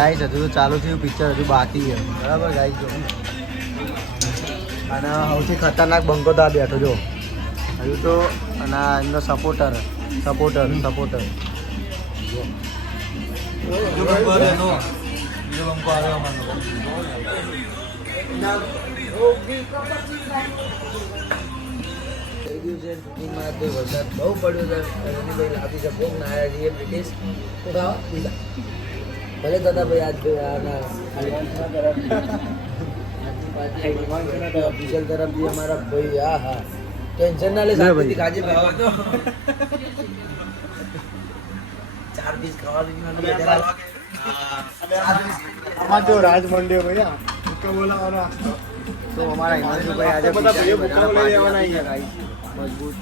Guys હજુ તો ચાલુ થયું પિક્ચર, હજુ બાકી છે બરાબર ગાઈસ જો. અને સૌથી ખતરનાક બંકો તો આ બેઠો જો હજુ તો. અને આ એમનો સપોર્ટર જો શૂટિંગમાં તો વરસાદ બહુ પડ્યો છે. રવિભાઈ લાવી છે બહુ નાયા છીએ બ્રિટિશ ભલે દાદા ભાઈ આજ ઓફિશિયલ તરફથી અમારા ભાઈ હા ટેન્શન ના લે શાંતિથી ખાજે ભાવા તો 4 પીસ ખાવા અમાર જો રાજ મંડ્યો ભૈયા ભૂકા બોલાવાના તો અમારા હિમાંશુભાઈ આજે બધા ભાઈઓ ભૂકા લઈ લેવાના અહીંયા મજબૂત.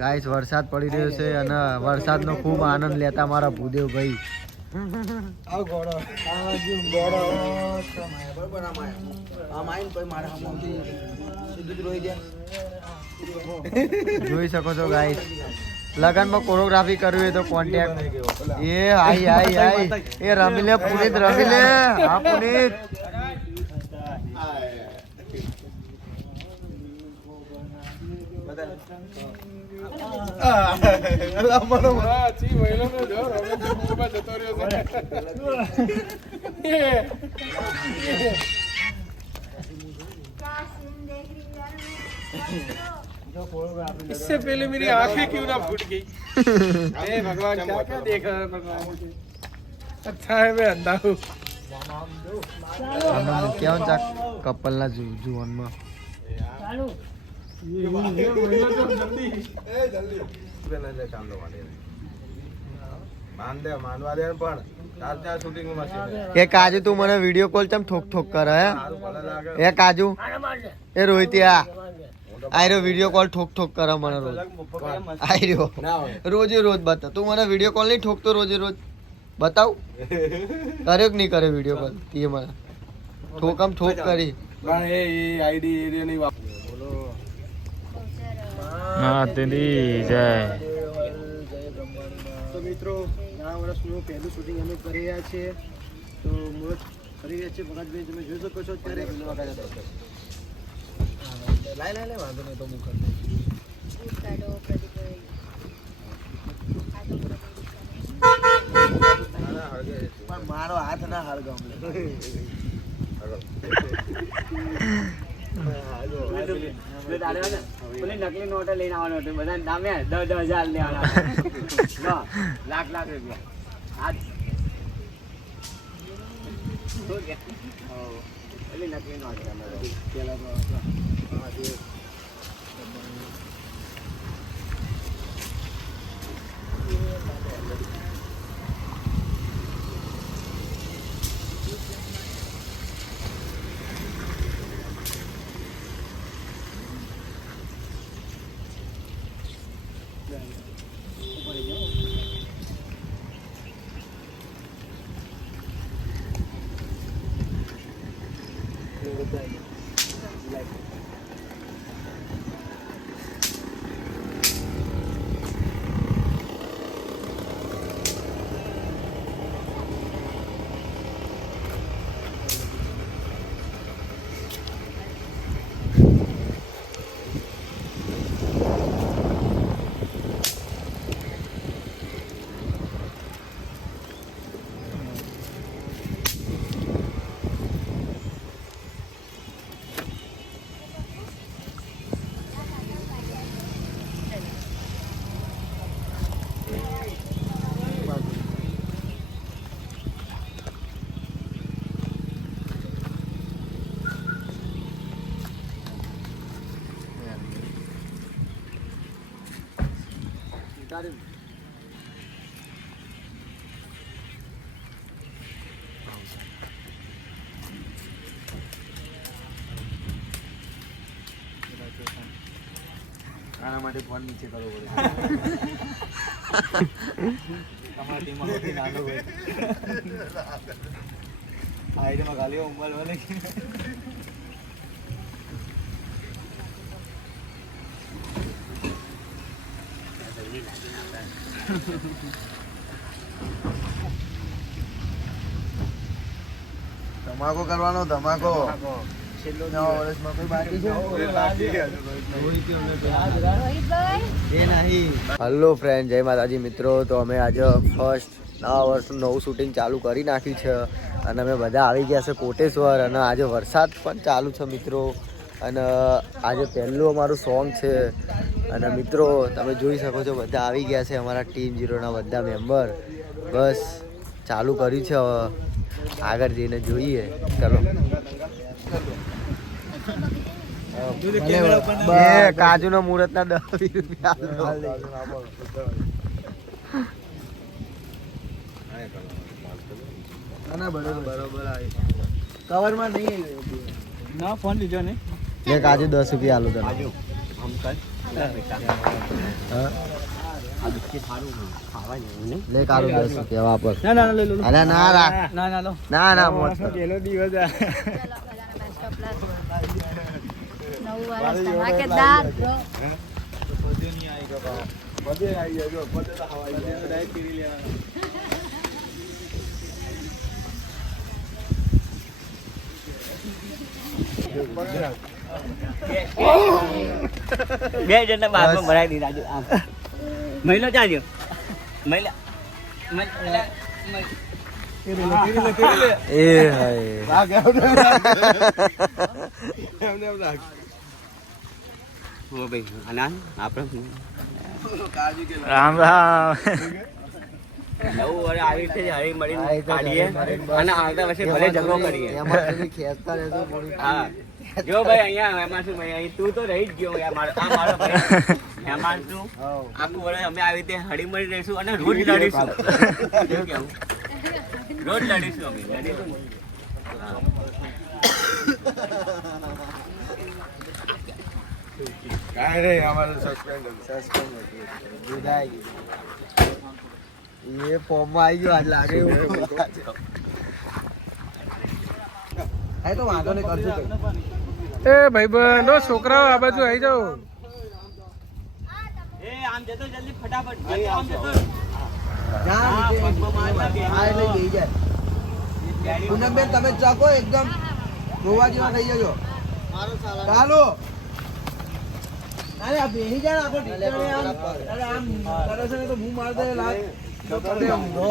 ગાઈસ વરસાદ પડી રહ્યો છે અને વરસાદનો ખૂબ આનંદ લેતા મારા ભૂદેવભાઈ. આવ ગોળો બરોબર જોઈ શકો છો ગાઈસ. લગનમાં કોરિયોગ્રાફી કરવી હોય તો કોન્ટેક્ટ. એ આઈ એ રમી લે પુનિત, રમી લે. હા પુનિત इससे पहले मेरी आंखें क्यों ना फूट गई. हे भगवान क्या क्या देख रहा है भगवान. अच्छा है मैं अंधा हूँ. કેવું ચાક કપલના જીવનમાં એ કાજુ તું મને વિડીયો કોલ ચમ ઠોક કરે હે એ કાજુ એ રોહિત આયરો વિડીયો કોલ ઠોક કરે મને રોજ આયરો રોજે રોજ બતા તું મને વિડીયો કોલ નહીં ઠોકતો રોજે રોજ બતાવ કર્યો કે નહીં કરે વિડીયો કોલ તે મને ઠોકમ ઠોક કરી પણ એ આઈડી એરિયા નહીં વાપરો. હા તેની જય. તો મિત્રો આ વર્ષનું પહેલું શૂટિંગ અમે કરી રહ્યા છીએ. તો મુહૂર્ત કરી રહ્યા છીએ ભગતભાઈ તમે જોઈ શકો છો અત્યારે. લાય વાંધો નહીં તો મુખ પણ મારો હાથ ના હળગાવ નકલી નોટો લઈને આવવાનો હતો બધા નામે 10,000 લેવાના લાખ રૂપિયા નકલી નોટ આના માટે ફોન નીચે કરવો પડે. તમારા ટીમમાં સૌથી નાનો હોય આઈડીમાં ખાલી ઉંમર વાલે ધમાકો કરવાનો ધમાકો નવા વર્ષમાં કોઈ બાકી છે હલો ફ્રેન્ડ જય માતાજી મિત્રો તો અમે આજે ફર્સ્ટ નવા વર્ષનું નવું શૂટિંગ ચાલુ કરી નાખ્યું છે અને અમે બધા આવી ગયા છે કોટેશ્વર અને આજે વરસાદ પણ ચાલુ છે મિત્રો અને આજે પહેલું અમારું સોંગ છે અને મિત્રો તમે જોઈ શકો છો બધા આવી ગયા છે અમારા ટીમ 0ના બધા મેમ્બર બસ ચાલુ કર્યું છે હવે આગળ જઈને જોઈએ ચલો કાજુના મુહૂર્તના 10-20 રૂપિયા કવરમાં નહીં ના ફોન લીધો ને લે કાજુ 10 રૂપિયા આલો તને લે કાજુ 10 રૂપિયા વાપર ના ના રાખ ના ના મોટ પેલો દિવસ નવું વર્ષ ધમાકેદાર બધે આવી ગયો બધે તો હવાઈ જાય ડાયરેક્ટ કરી લેવાનો બે જણના બાપમાં ભરાઈ દીધા આમ મહિલો ચાલ્યો મહિલા એ હાય હો ભાઈ આનંદ આપણે રામ રામ નવું વર્ષ આવી રીતે હળી મળીને કાઢીએ અને આવતા વર્ષે ભલે ઝઘડો કરીએ હા જો ભાઈ અહીંયા એમાં શું ભાઈ અહીં તું તો રહી જ ગયો યાર મારો આ મારો ભાઈ એમાં તું આખું વર્ષ અમે આવી રીતે હળી મળી રહીશું અને રોજ લડીશું કેવું કેવું રોજ લડીશું અમે લડીશું કાંઈ નહીં અમારે સસ્પેન્ડ એ ફોર્મમાં આવી ગયો આજ લાગે એવું તો વાંધો નહીં કરશું એ ભાઈબંધો છોકરાઓ આ બાજુ આવી જાઓ એ આમ જતો જલ્દી ફટાફટ આમ જતો પૂનમબેન તમે ચાકો એકદમ ગોવા જેવા થઈ જજો ચાલો અરે આ બેહી જાય આપણો ટીચર આમ અરે આમ કરે છે તો હું માર દે લાગ તો કરે ઊંધો